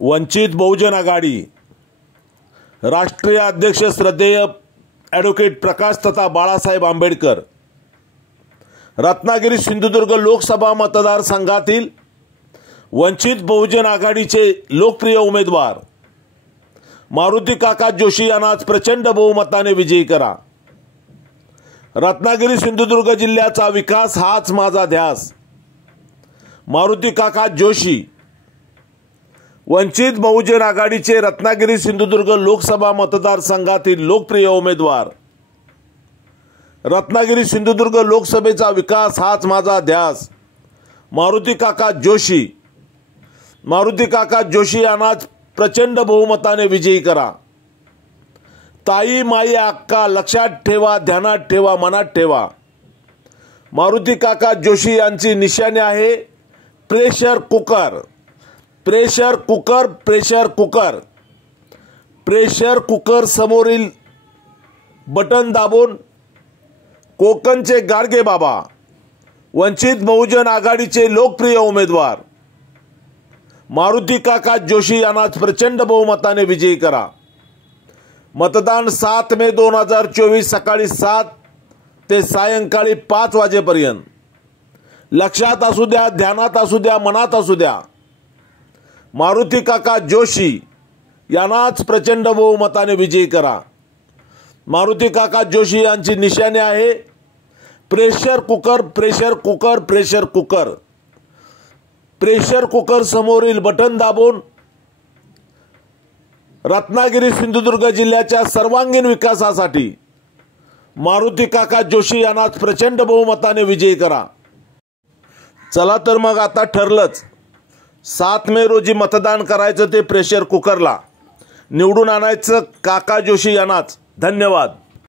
वंचित बहुजन आघाडी राष्ट्रीय अध्यक्ष श्रद्धेय ॲडव्होकेट प्रकाश तथा बाळासाहेब आंबेडकर रत्नागिरी सिंधुदुर्ग लोकसभा मतदारसंघातील वंचित बहुजन आघाडीचे लोकप्रिय उमेदवार मारुती काका जोशी यांना आज प्रचंड बहुमताने विजयी करा। रत्नागिरी सिंधुदुर्ग जिल्ह्याचा विकास हाच माझा ध्यास। मारुती काका जोशी वंचित बहुजन आघाडीचे रत्नागिरी सिंधुदुर्ग लोकसभा मतदारसंघातील लोकप्रिय उमेदवार। रत्नागिरी सिंधुदुर्ग लोकसभेचा विकास हाच माझा ध्यास। मारुती काका जोशी यांना प्रचंड बहुमताने विजयी करा। ताई माई अक्का लक्षात ठेवा, ध्यानात ठेवा, मनात ठेवा। मारुती काका जोशी यांची निशाणी आहे pressure cooker. Pressure cooker, pressure cooker, pressure cooker समोरील बटन दाबून कोकणचे गाडगे बाबा वंचित बहुजन आघाडीचे लोकप्रिय उमेदवार मारुती काका जोशी यांना प्रचंड बहुमताने विजयी करा। मतदान 7 मे 2024 सकाळी 7 ते सायंकाळी 5 वाजेपर्यंत। लक्षात असू द्या, ध्यानात असू द्या, मनात असू द्या। मारुती काका जोशी यांनाच प्रचंड बहुमताने विजयी करा। मारुती काका जोशी यांची निशाणी आहे pressure cooker, pressure cooker, pressure cooker, pressure cooker समोरील बटन दाबून रत्नागिरी सिंधुदुर्ग जिल्ह्याच्या सर्वांगीण विकासासाठी मारुती काका जोशी यांनाच प्रचंड बहुमताने विजयी करा। चला तर मग आता ठरलंच, 7 मे रोजी मतदान करायचं ते प्रेशर कुकरला, निवडून आणायचं काका जोशी यांनाच। धन्यवाद।